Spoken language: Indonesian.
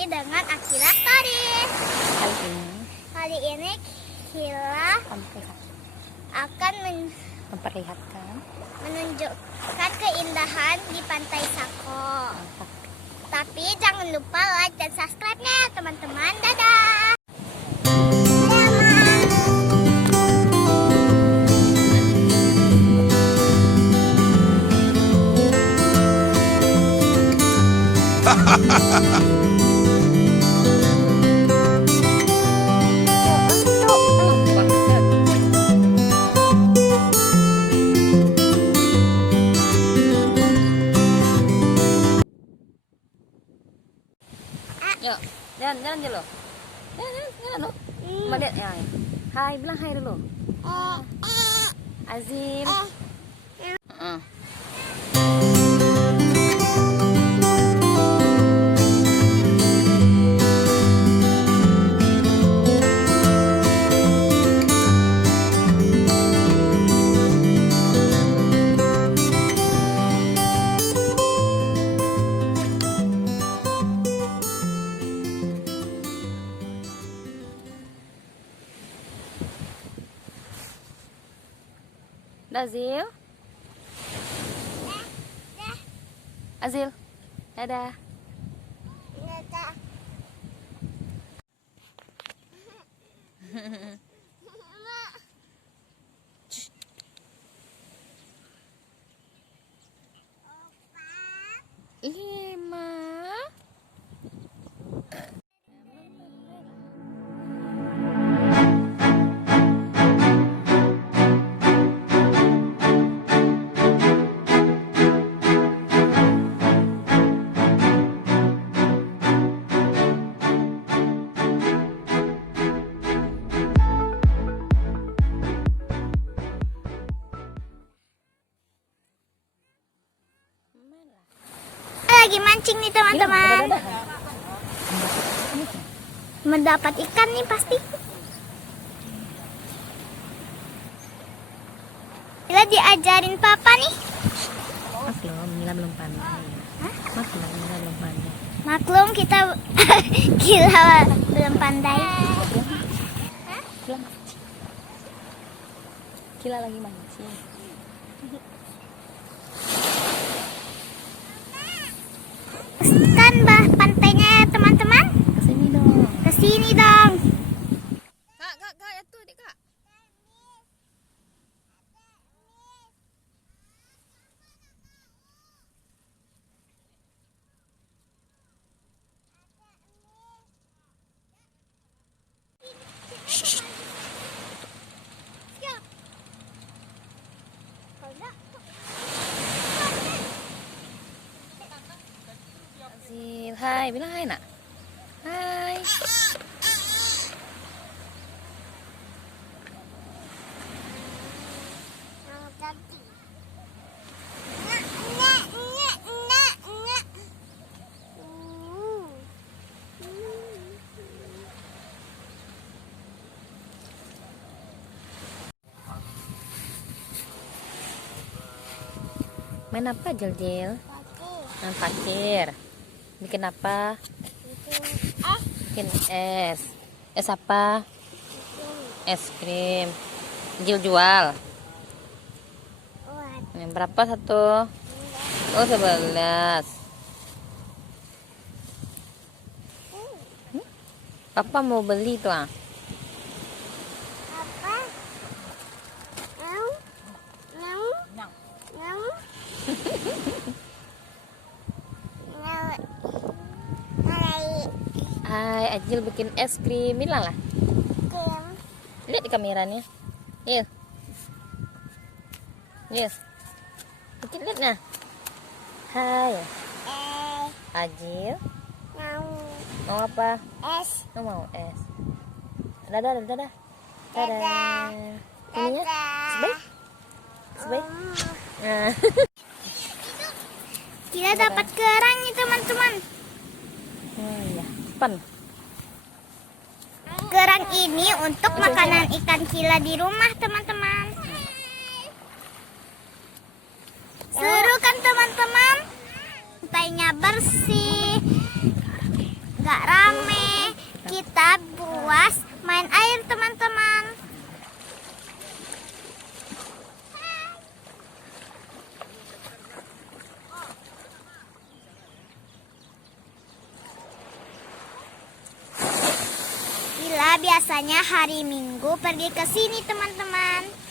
lagi dengan Akila Story. Kali ini Kila akan memperlihatkan menunjukkan keindahan di Pantai Sako. Tapi jangan lupa like dan subscribe-nya ya teman-teman. Dadah! Yuk, jalan dulu. Jalan lo. Lihat ya. Hai, bilang hai dulu. Azil. Azil. Azil. Dadah. Lima. Lagi mancing nih teman-teman. Mendapat ikan nih pasti. Kita diajarin papa nih. Mila belum pandai. Mila belum pandai. Maklum kita Kila belum pandai. Kila lagi mancing. Kan bah pantainya ya teman-teman. Kesini dong. Kesini dong. Kak, itu dik kak. Azil, hai, bilang hai nak. Hai. Main apa, Jel? Main parkir. Bikin apa? Bikin es. Es apa? Es krim. Jil jual. Berapa satu? Oh, 11. Papa mau beli tuh ah. Hai, Ajil bikin es krim, bilang lah. Lihat di kameranya. Iya. Yes. Bikin lihat nah. Hai. Ajil. Mau apa? Es. Mau es. Dadah. Dadah. Ininya? Sebaik. Nah. Kita dapat kerang nih teman-teman. Oh iya. Pan. Kerang ini untuk makanan ikan Kila di rumah teman-teman. Seru kan teman-teman? Pantainya bersih. nggak rame. Kita puas main air teman-teman. Bila biasanya hari Minggu pergi ke sini teman-teman.